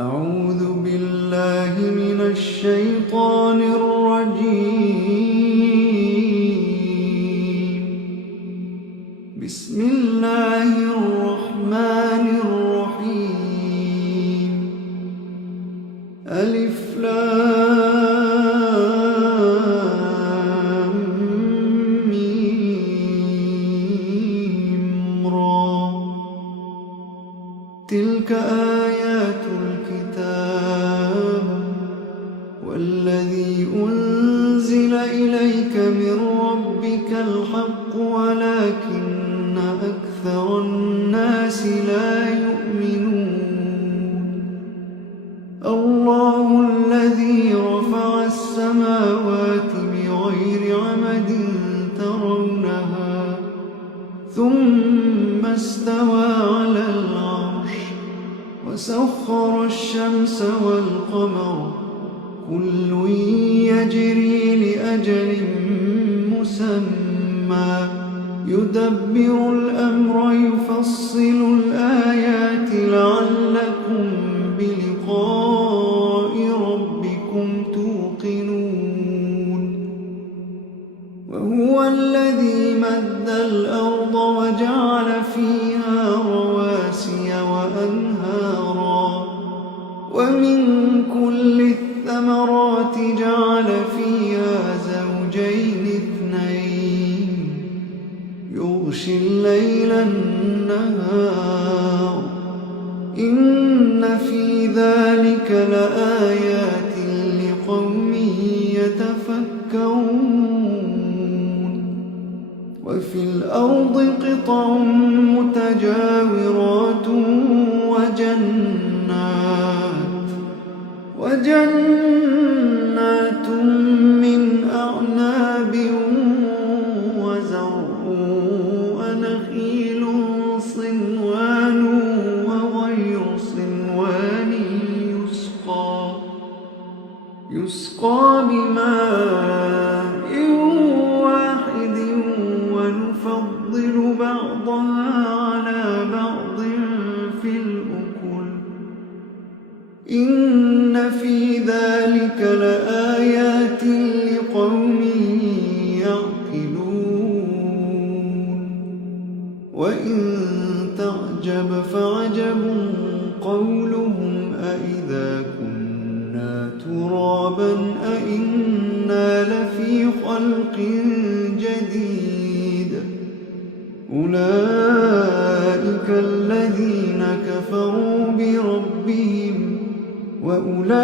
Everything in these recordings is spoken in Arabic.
أعوذ بالله من الشيطان الرجيم. بسم الله الرحمن الرحيم. ألف لام ميم را. تلك آيات الكتاب والذي أنزل إليك من ربك الحق ولكن أكثر الناس لا يؤمنون. الله الذي رفع السماوات بغير عمد ترونها ثم استوى على العرش وسخر الشمس والقمر كل يجري لأجل مسمى يدبر الأمر يفصل الآيات لعلكم بلقاء ربكم توقنون. وهو الذي مد الأرض وجعل فيها رواسي وأنهارا ومن كل الثمرات جعل فيها زوجين اثنين يغشي الليل النهار إن في ذلك لآيات لقوم يتفكرون. وفي الأرض قطع متجاورات وجنات من أعناب وزرع ونخيل صنوان وغير صنوان يسقى بماء واحد ونفضل بعضها على بعض في الأكل إن في ذلك لآيات لقوم يعقلون. وإن تعجب فعجب قولهم أإذا كنا ترابا أإنا لفي خلق جديد أولئك الذين كفروا بربهم وأولئك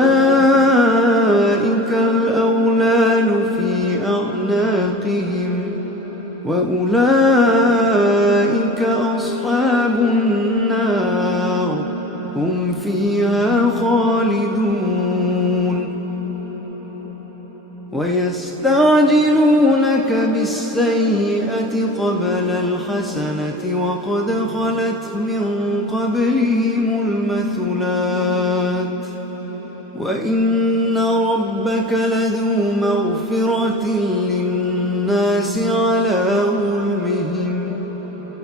الأغلال في أعناقهم وأولئك أصحاب النار هم فيها خالدون. ويستعجلونك بالسيئة قبل الحسنة وقد خلت من قبلهم المثلات وإن ربك لذو مغفرة للناس على ظلمهم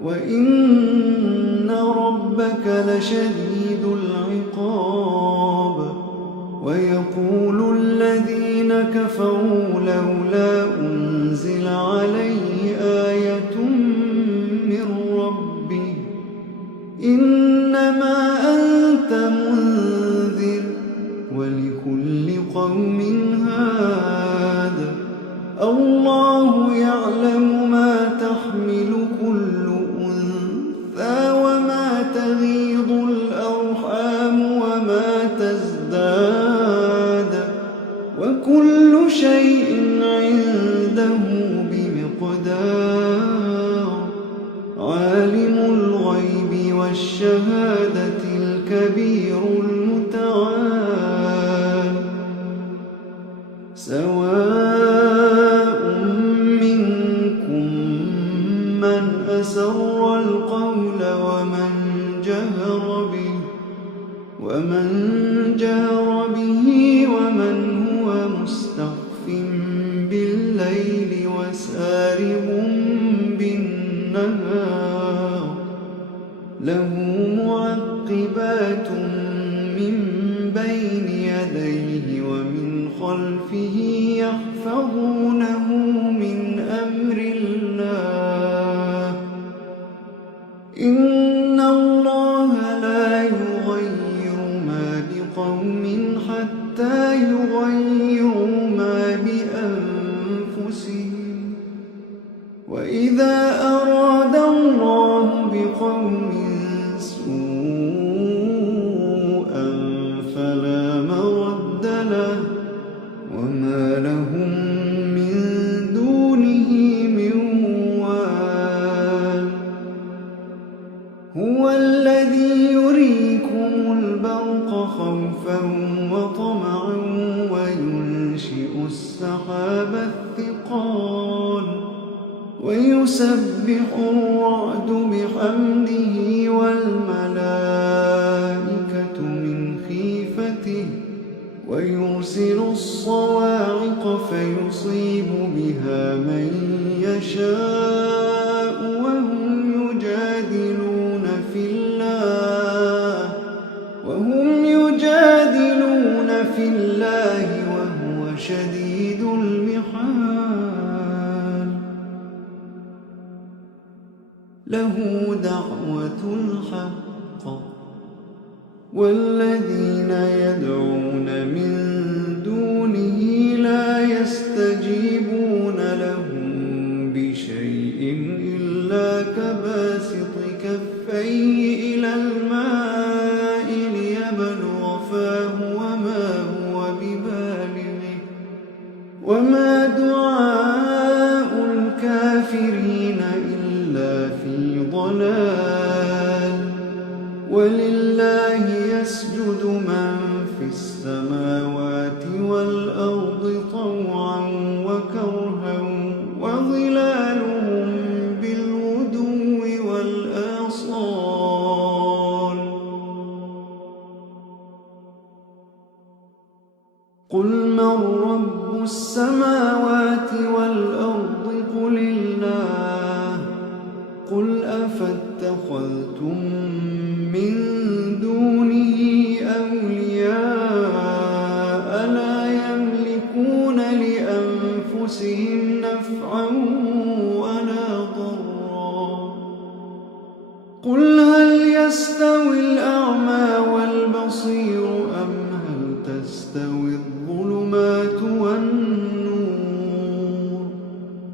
وإن ربك لشديد العقاب. ويقول الذين كفروا لولا أنزل عليه آية من ربه إنما أنت منذر ولكل قوم هاد الله يعلم ما تحمل كل أنثى وما تغيض الأرحام وما تزداد وكل شيء عنده بمقدار. عالم الغيب والشهادة الكبير المتعال. سواء منكم من أسر القول ومن جهر به ومن هو مستخف بالليل وسارب بالنهار له معقبات من بين يديه ومن خلفه يحفظونه من أمر الله إن الله لا يغير ما بقوم حتى يغيروا ما بأنفسهم وإذا أراد الله بقوم سوءا فلا مرد له وما لهم من دونه من وال هو الذي يريكم البرق خوفا وطمعا وينشئ السحاب الثقال ويسبح الرعد بحمده والملائكة من خيفته ويرسل الصواعق فيصيب بها من يشاء وهم يجادلون في الله وهو شديد المحال له دعوة الحق والذين يدعون من دونه لا يستجيبون لهم بشيء إلا كباسط كفيه إلى الماء ليبلغ فاه وما هو ببالغه وما دعاء الكافرين إلا في ضلال ولله يسجد من في السماوات والأرض طوعا وكرها وظلالهم بالغدو والآصال قل من رب السماوات والأرض قل الله قل أفاتخذتم من دونه أولياء لا يملكون لأنفسهم نفعا ولا ضرا قل هل يستوي الأعمى والبصير أم هل تستوي الظلمات والنور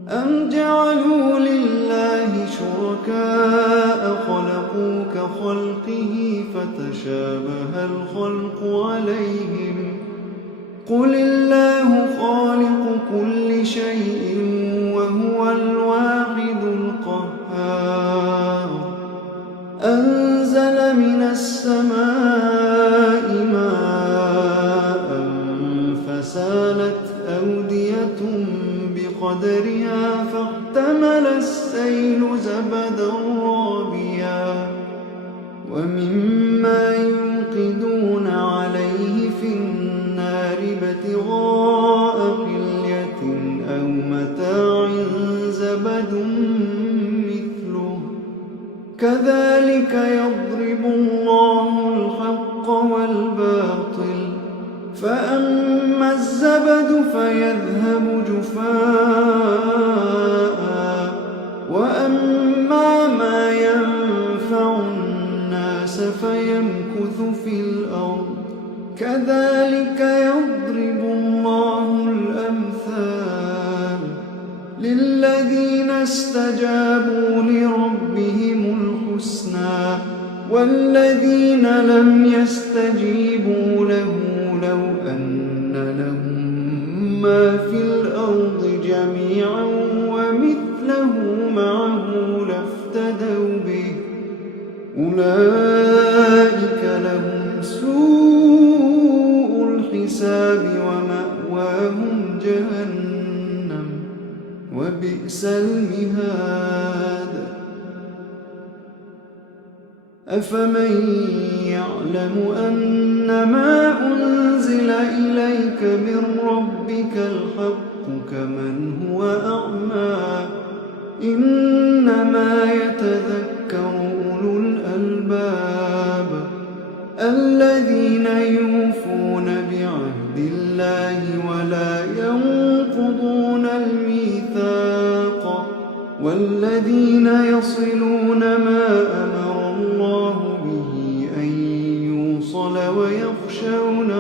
أم جعلوا لله شركاء خلقوا كخلقه فتشابه الخلق عليهم قل الله خالق كل شيء وهو الواحد القهار أنزل من السماء ماء فسالت أودية بقدرها فاحتمل السيل زبدا رابيا ومما يوقدون عليه في النار ابتغاء حلية أو متاع زبد مثله كذلك يضرب الله الحق والباطل فأما الزبد فيذهب جفاء وأما ما ينفع الناس فيمكث في الأرض كذلك يضرب الله الأمثال للذين استجابوا لربهم الحسنى والذين لم يستجيبوا له لو أن لهم ما في الأرض جميعا ومثله معه لافتدوا به أولئك لهم سوء الحساب ومأواهم جهنم وبئس المهاد أفمن يعلم أنما أنزل إليك من ربك الحق كمن هو أعمى إنما يتذكر أولو الألباب الذين يوفون بعهد الله ولا ينقضون الميثاق والذين يصلون ما أمر الله به أن يوصل ويخشون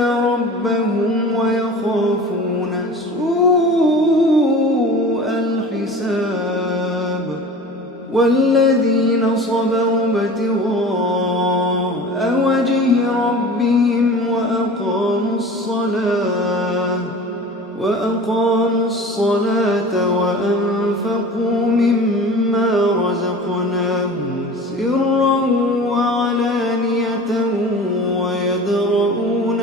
ربهم ويخافون سوء الحساب والذين صبروا ابتغاء وجه ربهم وأقاموا الصلاة وأنفقوا مما رزقناهم سرا وعلانية ويدرؤون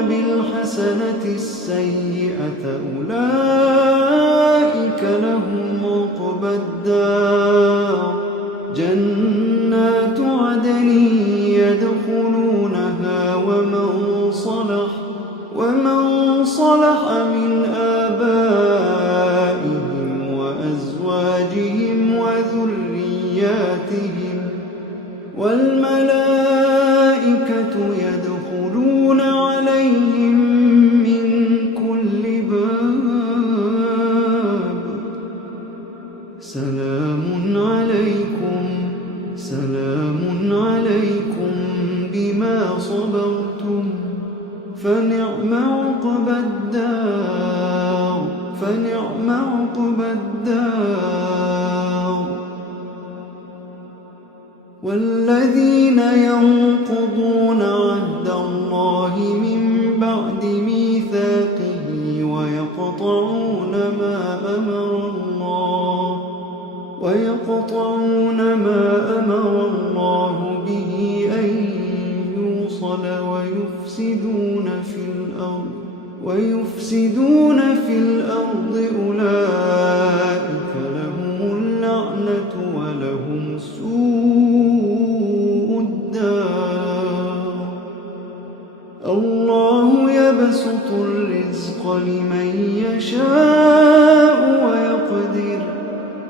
بالحسنة السيئة أولئك لهم عقبى الدار جنات عدن يدخلونها ومن صلح من آبائهم وأزواجهم وذرياتهم والملائكة يدخلون عليهم من كل باب سلام عليكم بما صبرتم فنعم عقبى الدار والذين ينقضون عهد الله من بعد ميثاقه ويقطعون ما أمر الله به أن يوصل ويفسدون في الأرض أولئك لهم اللعنة ولهم سوء الدار الله يبسط الرزق لمن يشاء ويقدر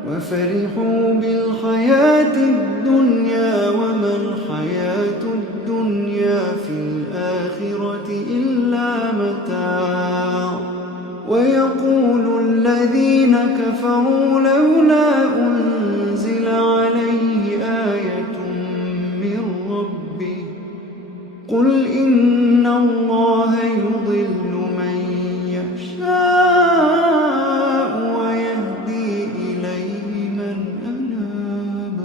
وفرحوا بالحياة الدنيا وما الحياة الدنيا في الآخرة إلا متاع ويقول الذين كفروا لولا أنزل عليه آية من ربه قل إن الله يضل من يشاء ويهدي إليه من أناب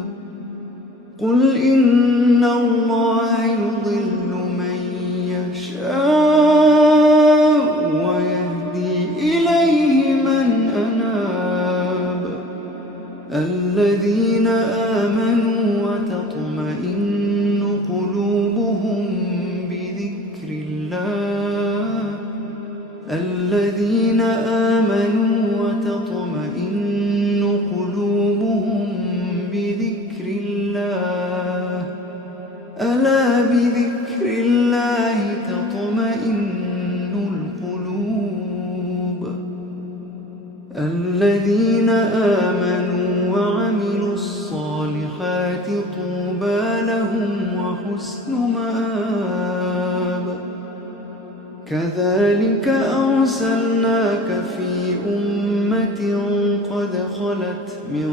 قل إن الله يضل من يشاء ويهدي إليه من أناب الذين آمنوا وتطمئن قلوبهم بذكر الله الذين آمنوا وتطمئن قلوبهم بذكر الله ألا بذكر الله تطمئن القلوب الذين آمنوا وعملوا الصالحات طوبى لهم وحسن مآب كذلك أرسلناك في أمة قد خلت من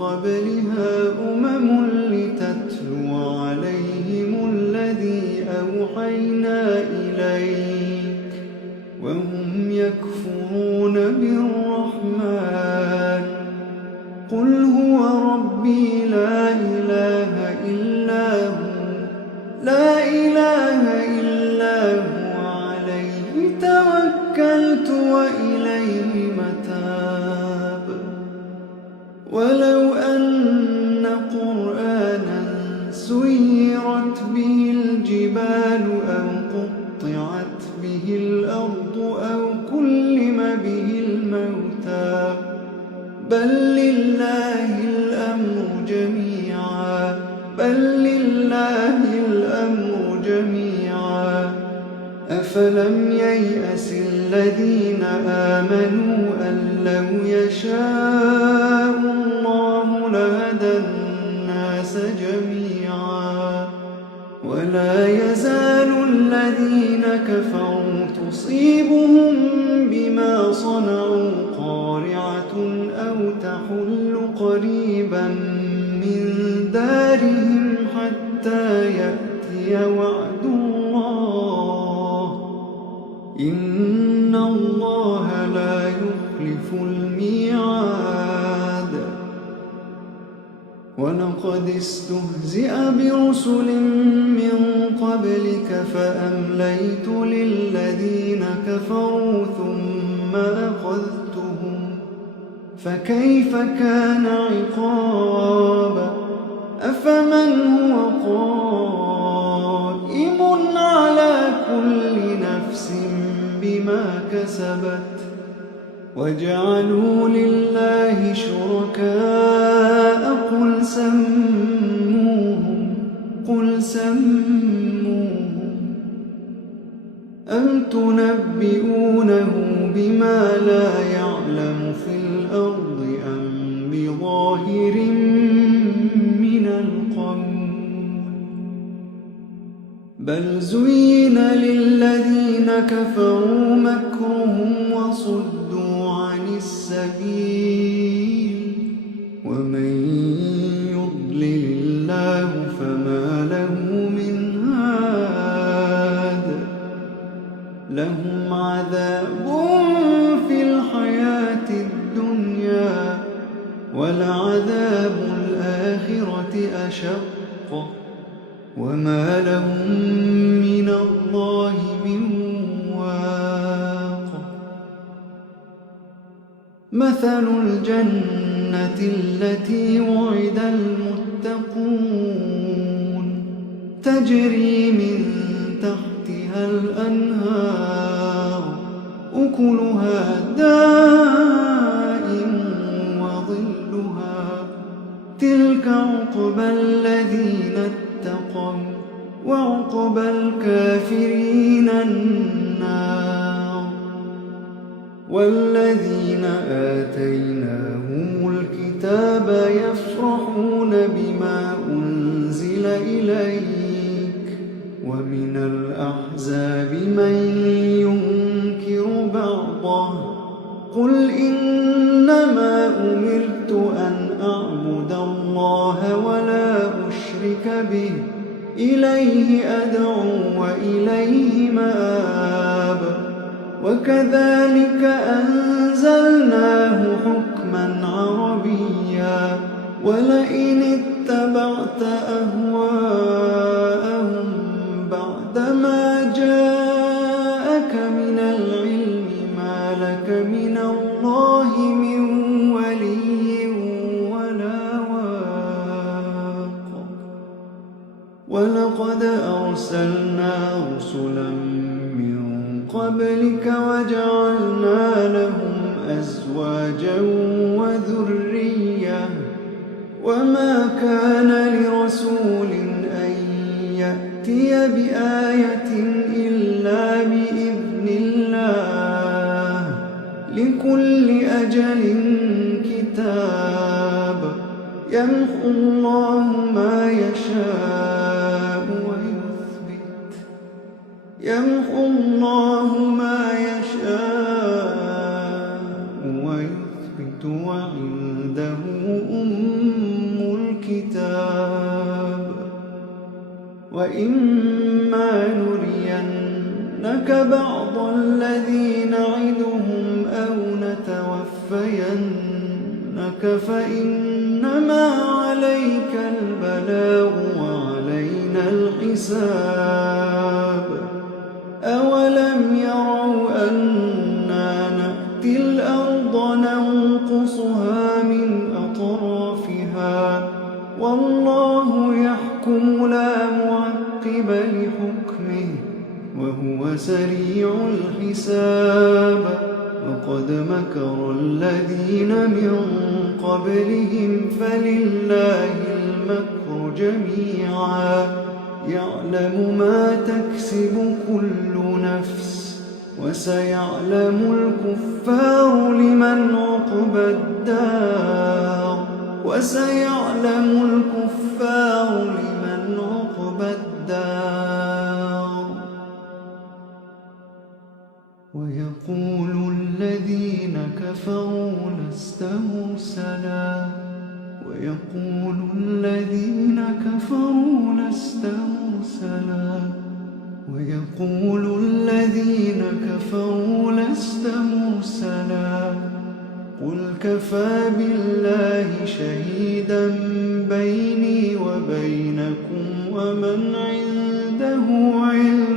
قبلها أمم لتتلو عليهم الذي أوحينا إليك وهم يكفرون بالرحمن قل هو ربي لا إله إلا هو عليه توكلت وإليه متاب ولو أن قرآنا سيرت به الجبال أو قطعت به الأرض أو كلم به الموتى بل لله الأمر جميعا أفلم ييأس الذين آمنوا أن لو يشاء يشاء الله لهدى الناس جميعا ولا يزال الذين كفروا تصيبهم بما صنعوا قارعة أو تحل قريبا من دارهم حتى يأتي وعد الله إن الله لا يخلف الميعاد ولقد استهزئ برسل من قبلك فأمليت للذين كفروا ثم أخذتهم فكيف كان عقاب أفمن هو قائم على كل نفس بما كسبت وجعلوا لله شركاء قل سموهم أم تنبئونه بما لا يعلم في الأرض أم بظاهر من القول بل زين للذين كفروا مكرهم وصدوا عن السبيل ومن يضلل الله فما له من هاد لهم عذاب في الحياة الدنيا ولعذاب الآخرة أشق وما لهم من الله من واق مثل الجنة التي وعد المتقون تجري من تحتها الأنهار أكلها دائم وظلها تلك عقبى الذين اتقوا وعقبى الكافرين النار والذين آتيناهم الكتاب يفرحون بما أنزل إليك ومن الأحزاب من ينكر بعضه قل إنما أمرت أن أعبد الله ولا أشرك به إليه أدعو وإليه مآب وكذلك أنزلناه حكما عربيا ولئن اتبعت أهواءهم بعدما جاءك من العلم ما لك من الله من ولي ولا واق ولقد أرسلنا رسلا من قبلك وجعلنا لهم أزواجا وذرية وما كان لرسول أن يأتي بآية إلا بإذن الله لكل أجل كتاب يمحو الله ما يشاء ويثبت يمحو الله ما يشاء ويثبت وعنده أم الكتاب وإما نرينك بعض الذي نعدهم أو نتوفينك فإنما عليك البلاغ وعلينا الحساب أولم يروا أنا نأتي الأرض ننقصها من أطرافها والله يحكم لا معقب لحكمه وهو سريع الحساب وقد مكر الذين من قبلهم فلله المكر جميعا يعلم ما تكسب كل نفس وسيعلم الكفار لمن عقبى الدار وسيعلم الكفار لمن عقبى الدار ويقول الذين كفروا لست مرسلا ويقول الذين كفروا لست مرسلا ويقول الذين كفروا لست مرسلا قل كفى بالله شهيدا بيني وبينكم ومن عنده علم